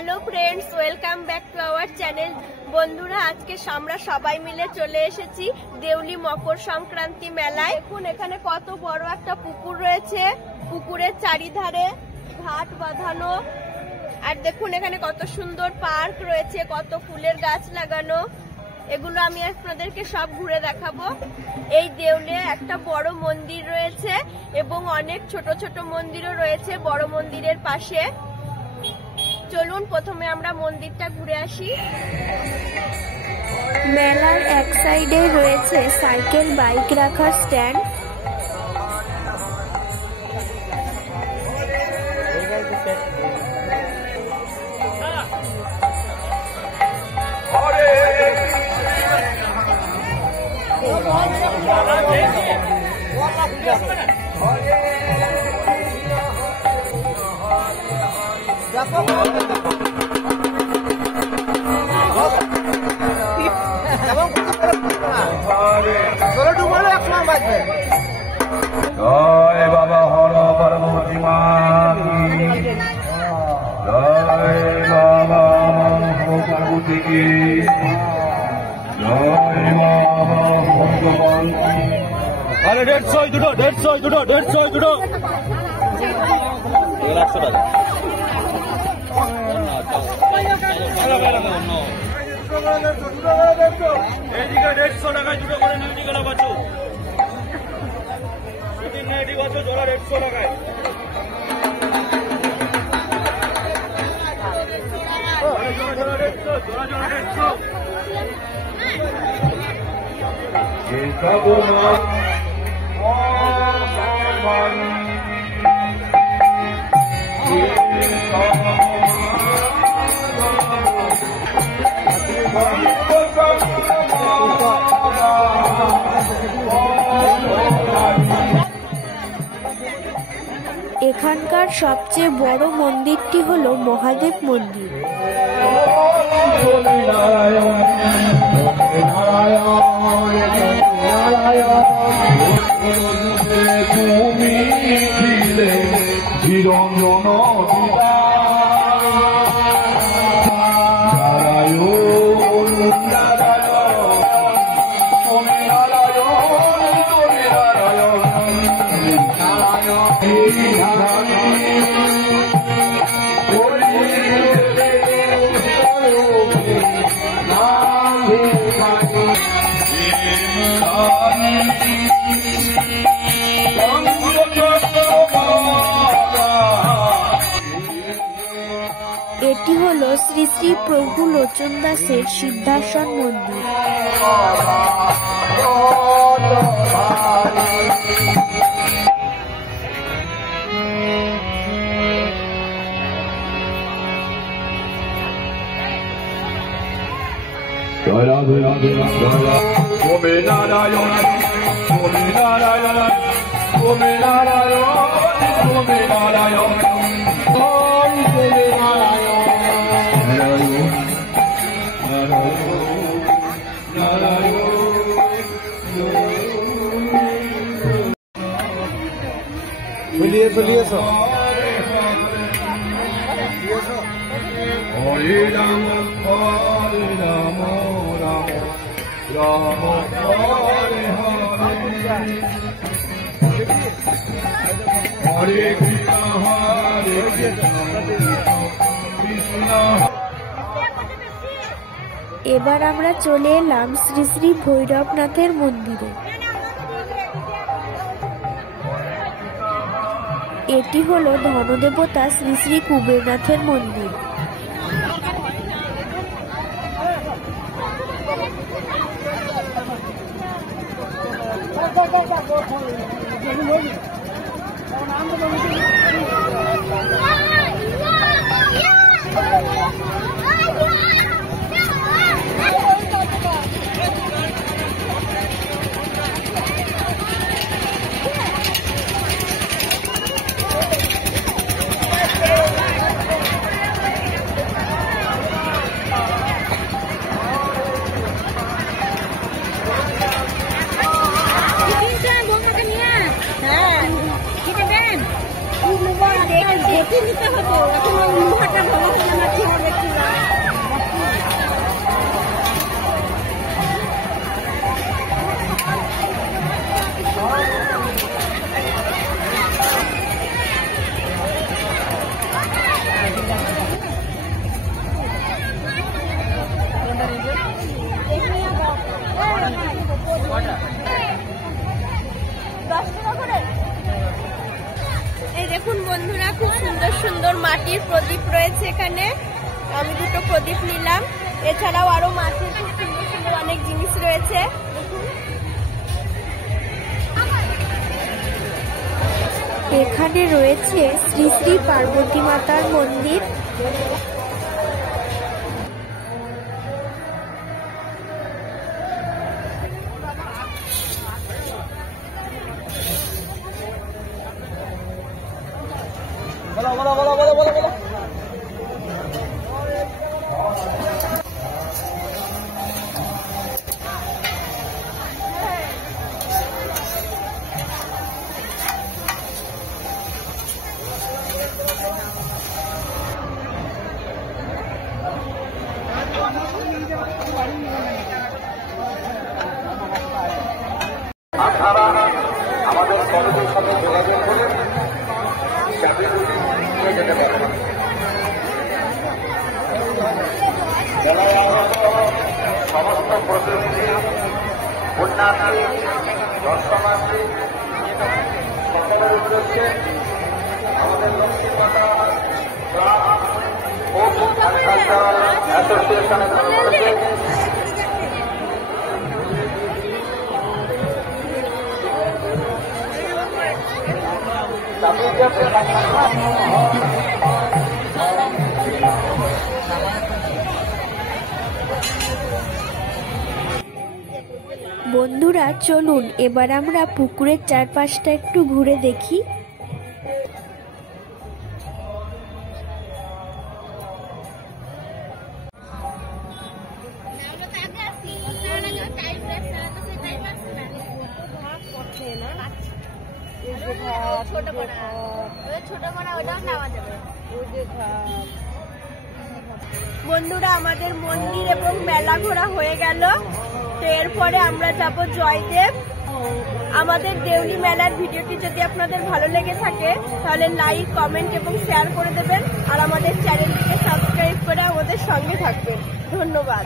Hello friends, welcome back to our channel. বন্ধুরা, আজকে আমরা সবাই মিলে চলে এসেছি দেউলি মকর সংক্রান্তি মেলায়। দেখুন এখানে কত বড় একটা পুকুর রয়েছে, পুকুরের চারিধারে ঘাট বাঁধানো। আর দেখুন এখানে কত সুন্দর পার্ক রয়েছে, কত ফুলের গাছ লাগানো। এগুলো আমি আপনাদেরকে সব ঘুরে দেখাবো। এই দেউলে একটা বড় মন্দির রয়েছে এবং অনেক ছোট ছোট মন্দিরও রয়েছে বড় মন্দিরের পাশে। চলুন প্রথমে আমরা মন্দিরটা ঘুরে আসি। মেলার এক সাইডে রয়েছে সাইকেল বাইক রাখার স্ট্যান্ড। জয় বাবা হর পার্বতী মা, জয় বাবা পার্বতী কি, জয় বাবা ভগবান। আরে 150 দুটো 100 টাকা। এইদিকে 150 টাকায় দুটো করে নিয়ে গেল বাচ্চু। জোড়া 150 টাকায়। এখানকার সবচেয়ে বড় মন্দিরটি হলো মহাদেব মন্দির। এটি হলো শ্রী শ্রী প্রভু লোচন দাসের সিদ্ধাসন মন্দির। জয় রাধে রাধে গোবে নারায়ণ, গোবে নারায়ণ, গোবে নারায়ণ, গোবে নারায়ণ, গোবে নারায়ণ, নারায়ণ নারায়ণ। চলিয়ে হরে রাম হরে রাম, রাম রাম হরে হরে, হরে কৃষ্ণ হরে কৃষ্ণ। এবার আমরা চলে এলাম শ্রী শ্রী ভৈরবনাথের মন্দিরে। এটি হলো ধনদেবতা শ্রী শ্রী কুবেরনাথের মন্দির। মাটির প্রদীপ রয়েছে এখানে, আমি দুটো প্রদীপ নিলাম। এছাড়াও আরো মাটির খুব সুন্দর সুন্দর অনেক জিনিস রয়েছে। এখানে রয়েছে শ্রী শ্রী পার্বতী মাতার মন্দির। আপনারা আমাদের কলেজের সাথে যোগাযোগ করে নিয়ে যেতে পারবেন। জেলায় আগত সমস্ত প্রতিনিধি, পুণ্যার্থী, দর্শনার্থী সকলের উদ্দেশ্যে আমাদের লক্ষ্মী মাতা ক্লাব ও কালচারাল অ্যাসোসিয়েশনের তরফ থেকে বন্ধুরা চলুন এবার আমরা পুকুরের চারপাশটা একটু ঘুরে দেখি। বন্ধুরা আমাদের মন্দির এবং মেলা ঘোরা হয়ে গেল, তো এরপরে আমরা যাব জয়দেব। আমাদের দেউলি মেলার ভিডিওটি যদি আপনাদের ভালো লেগে থাকে তাহলে লাইক, কমেন্ট এবং শেয়ার করে দেবেন, আর আমাদের চ্যানেলটিকে সাবস্ক্রাইব করে আমাদের সঙ্গে থাকবেন। ধন্যবাদ।